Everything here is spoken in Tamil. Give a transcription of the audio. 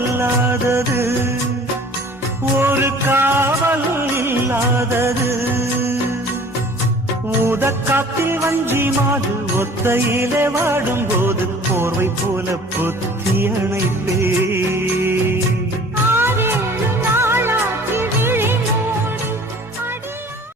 பொல்லாதது ஒரு காவல் இல்லாதது ஊதக்காத்தில் வஞ்சி மாது ஒத்தையிலே வாடும் போது போர்வை போல புத்தி அணைப்பே